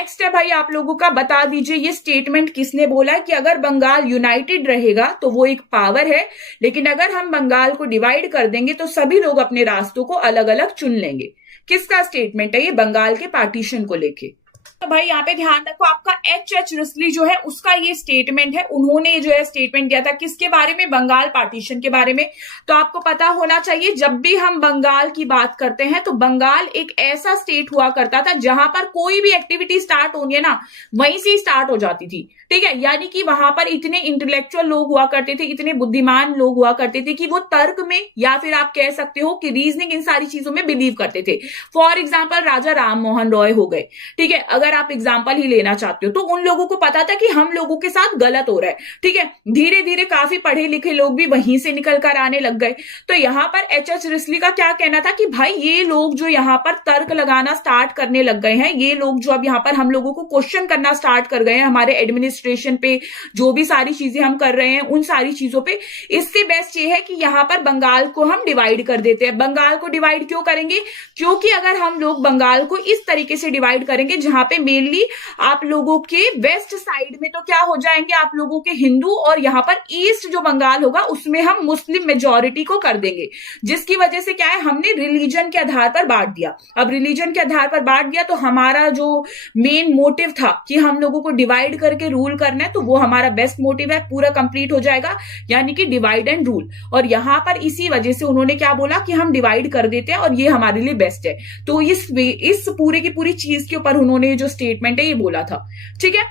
Next है भाई आप लोगों का, बता दीजिए ये स्टेटमेंट किसने बोला है कि अगर बंगाल यूनाइटेड रहेगा तो वो एक पावर है, लेकिन अगर हम बंगाल को डिवाइड कर देंगे तो सभी लोग अपने रास्तों को अलग अलग चुन लेंगे। किसका स्टेटमेंट है ये बंगाल के पार्टीशन को लेके? तो भाई यहाँ पे ध्यान रखो, आपका एच रसली जो है उसका ये स्टेटमेंट है। उन्होंने जो है स्टेटमेंट दिया था किसके बारे में? बंगाल पार्टीशन के बारे में। तो आपको पता होना चाहिए जब भी हम बंगाल की बात करते हैं तो बंगाल एक ऐसा स्टेट हुआ करता था जहां पर कोई भी एक्टिविटी स्टार्ट होनी है ना वहीं से स्टार्ट हो जाती थी, ठीक है। यानी कि वहां पर इतने इंटेलेक्चुअल लोग हुआ करते थे, इतने बुद्धिमान लोग हुआ करते थे कि वो तर्क में या फिर आप कह सकते हो कि रीजनिंग, इन सारी चीजों में बिलीव करते थे। फॉर एग्जाम्पल राजा राम मोहन रॉय हो गए, ठीक है, अगर आप एग्जाम्पल ही लेना चाहते हो तो उन लोगों को पता था कि हम लोगों के साथ गलत हो रहा है, ठीक है। धीरे धीरे काफी पढ़े लिखे लोग भी वहीं से निकल कर आने लग गए। तो यहां पर एच रिसली का क्या कहना था कि भाई ये लोग जो यहां पर तर्क लगाना स्टार्ट करने लग गए हैं, ये लोग जो अब यहां पर हम लोगों को क्वेश्चन करना स्टार्ट कर गए हैं हमारे एडमिनिस्ट्रेशन पे, जो भी सारी चीजें हम कर रहे हैं उन सारी चीजों पे, इससे बेस्ट ये है कि यहां पर बंगाल को हम डिवाइड कर देते हैं। बंगाल को डिवाइड क्यों करेंगे? क्योंकि अगर हम लोग बंगाल को इस तरीके से डिवाइड करेंगे जहां पे मेनली आप लोगों के वेस्ट साइड में तो क्या हो जाएंगे आप लोगों के हिंदू, और यहां पर ईस्ट जो बंगाल होगा उसमें हम मुस्लिम मेजॉरिटी को कर देंगे, जिसकी वजह से क्या है हमने रिलीजन के आधार पर बांट दिया। अब रिलीजन के आधार पर बांट दिया तो हमारा जो मेन मोटिव था कि हम लोगों को डिवाइड करके रूल करना है, तो वो हमारा बेस्ट मोटिव है, पूरा कंप्लीट हो जाएगा, यानी कि डिवाइड एंड रूल। और यहां पर इसी वजह से उन्होंने क्या बोला कि हम डिवाइड कर देते हैं और ये हमारे लिए बेस्ट है। तो इस पूरे की पूरी चीज के ऊपर उन्होंने जो स्टेटमेंट है ये बोला था, ठीक है।